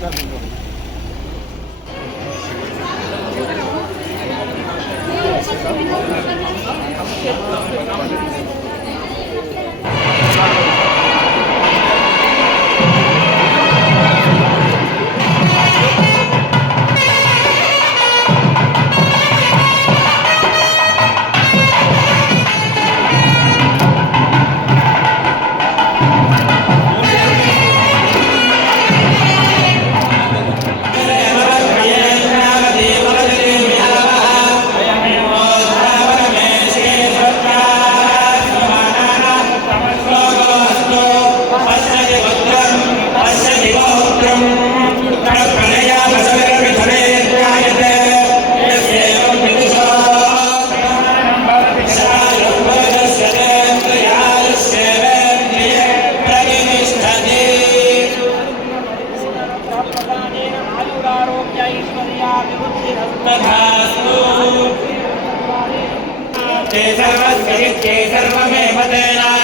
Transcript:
ते सर्वस्य सर्वमेव तेना